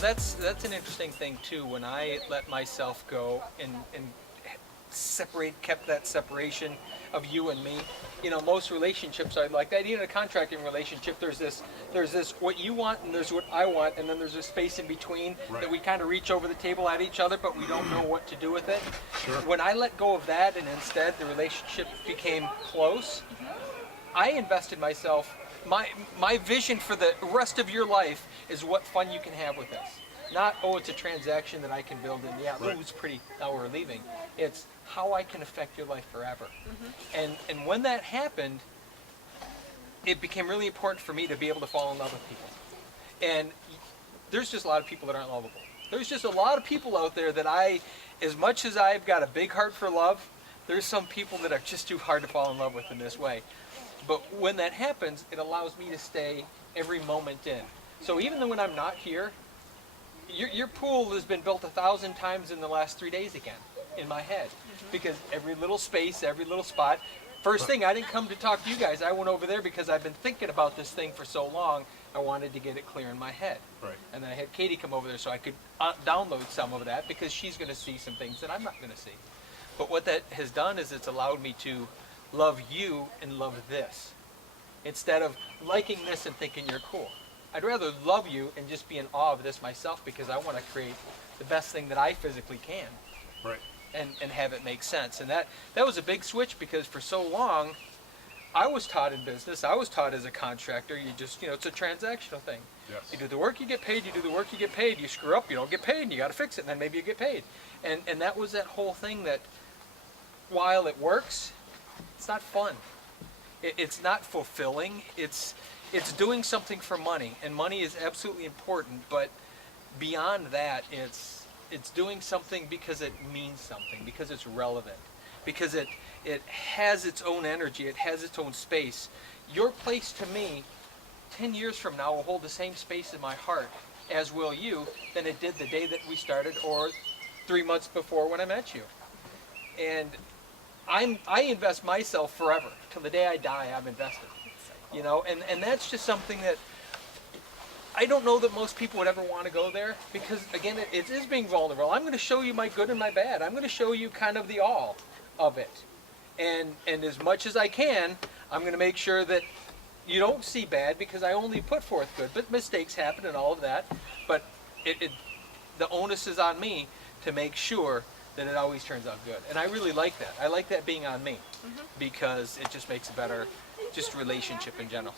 That's an interesting thing too. When I let myself go and kept that separation of you and me. Most relationships are like that. Even a contracting relationship, there's this what you want and there's what I want, and then there's a space in between that we kind of reach over the table at each other, but we don't know what to do with it. Sure. When I let go of that and instead the relationship became close, I invested myself. My vision for the rest of your life is what fun you can have with this. Not, oh, it's a transaction that I can build in. Yeah, Right. ooh, it's pretty, now we're leaving. It's how I can affect your life forever. And when that happened, it became really important for me to be able to fall in love with people. And there's just a lot of people that aren't lovable. There's just a lot of people out there that as much as I've got a big heart for love, there's some people that are just too hard to fall in love with in this way. But when that happens, it allows me to stay every moment in. So even though when I'm not here, your pool has been built 1,000 times in the last 3 days again in my head, because every little space, every little spot. First thing, I didn't come to talk to you guys. I went over there because I've been thinking about this thing for so long. I wanted to get it clear in my head. Right. And then I had Katie come over there so I could download some of that, because she's going to see some things that I'm not going to see. But what that has done is it's allowed me to love you and love this, instead of liking this and thinking you're cool. I'd rather love you and just be in awe of this myself, because I want to create the best thing that I physically can. Right. And have it make sense. And that was a big switch, because for so long I was taught in business, I was taught as a contractor, it's a transactional thing. Yes. You do the work, you get paid. You do the work, you get paid. You screw up, you don't get paid, and you got to fix it, and then maybe you get paid. And that was that whole thing that, while it works, it's not fun. It's not fulfilling. It's doing something for money, and money is absolutely important. But beyond that, it's doing something because it means something, because it's relevant, because it has its own energy, it has its own space. Your place to me, 10 years from now, will hold the same space in my heart, as will you, than it did the day that we started, or 3 months before when I met you. And I invest myself forever. Till the day I die, I'm invested. And that's just something that I don't know that most people would ever want to go there, because again, it is being vulnerable. I'm going to show you my good and my bad. I'm going to show you kind of the all of it. And as much as I can, I'm going to make sure that you don't see bad, because I only put forth good. But mistakes happen and all of that. But the onus is on me to make sure that it always turns out good. And I really like that. I like that being on me, because it just makes a better just relationship in general.